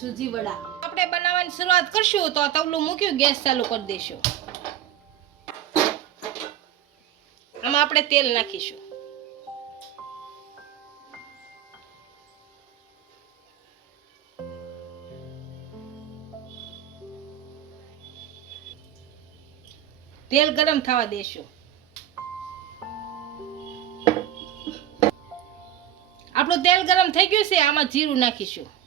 સૂજી વડા. આપણે બનાવવાની શરૂઆત કરશું તો તવલું મૂક્યું, ગેસ ચાલુ કરી દઈશું. આમાં આપણે તેલ નાખીશું. તેલ ગરમ થવા દેશું આપણું તેલ ગરમ થઈ ગયું છે, આમાં જીરું નાખીશું.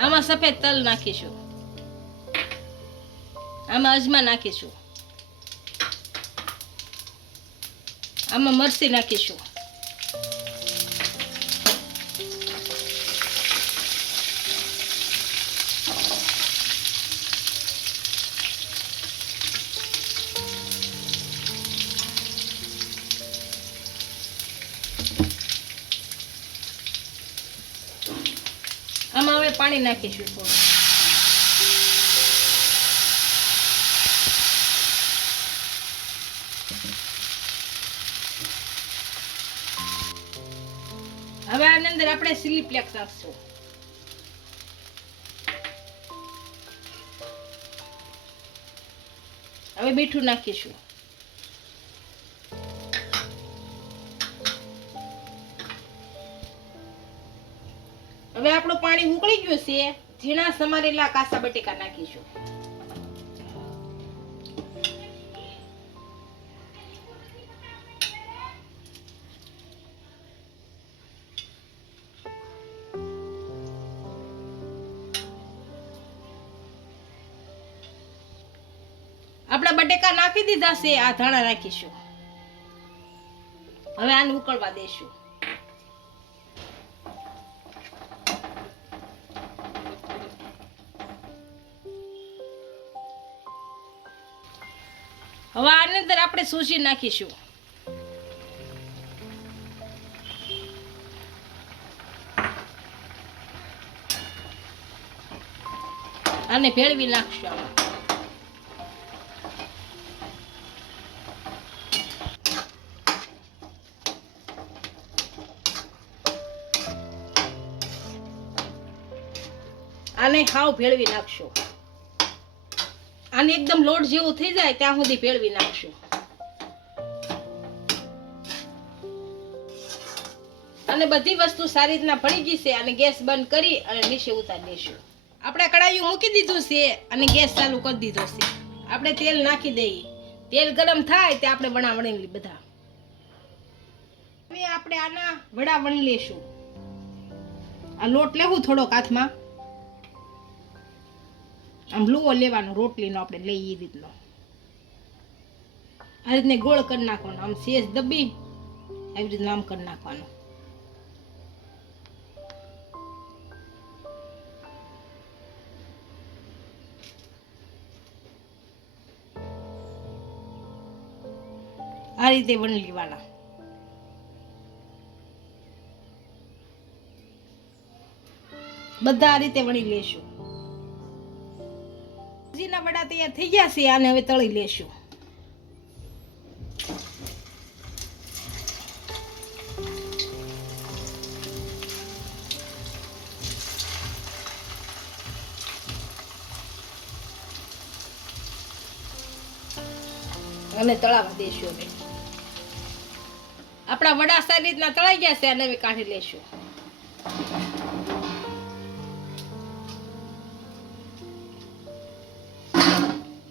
આમાં સફેદ તલ નાખીશું. આમાં અજમા નાખીશું. આમાં મરચી નાખીશું. પાણી નાખીશું થોડું. હવે આની અંદર આપણે સિલી ફ્લેક્સ નાખશું હવે મીઠું નાખીશું. હવે આપણું પાણી ઉકળી ગયું છે. ઝીણા સમારેલા કાસા બટેકા નાખીશું. આપણા બટેકા નાખી દીધા છે, આ ધાણા નાખીશું. હવે આને ઉકળવા દેશું. હવે આની અંદર આપણે સૂજી નાખીશું. આને ભેળવી નાખશું આમાં. આને હાવ ભેળવી નાખશું. આને એકદમ લોટ જેવું થઈ જાય, ત્યાં સુધી ભેળવી નાખશું. અને બધી વસ્તુ સારી રીતના ભળી ગઈ છે અને ગેસ બંધ કરી અને નીચે ઉતારી દઈશું. આપણે કડાયું મૂકી દીધું છે અને ગેસ ચાલુ કરી દીધો છે. આપણે તેલ નાખી દઈએ. તેલ ગરમ થાય તે આપણે વણા વણી બધા. હવે આપણે આના વડા વણી લેશું આ લોટ લેવું થોડોક હાથમાં. આમ લુવો લેવાનો, રોટલીનો આપણે લઈએ એ રીતનો. આ રીતને ગોળ કરી નાખવાનો, આમ શેષ દબી, આવી રીતનું આમ કરી નાખવાનો. આ રીતે વણી લેવાના. બધા આ રીતે વણી લેશું. સબ્જીના વડા તૈયાર થઈ ગયા છે, આને હવે તળી લેશું. અને તળાવા દેશું આપણા વડા સારી રીતના તળાઈ ગયા છે અને હવે કાઢી લેશું.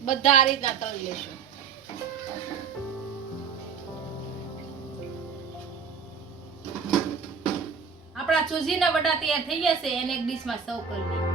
બધા આ રીતના તળી લેશું. આપણા ચૂજીના વડા તૈયાર થઈ ગયા છે, એને એક ડીશમાં સર્વ કરી દઈએ.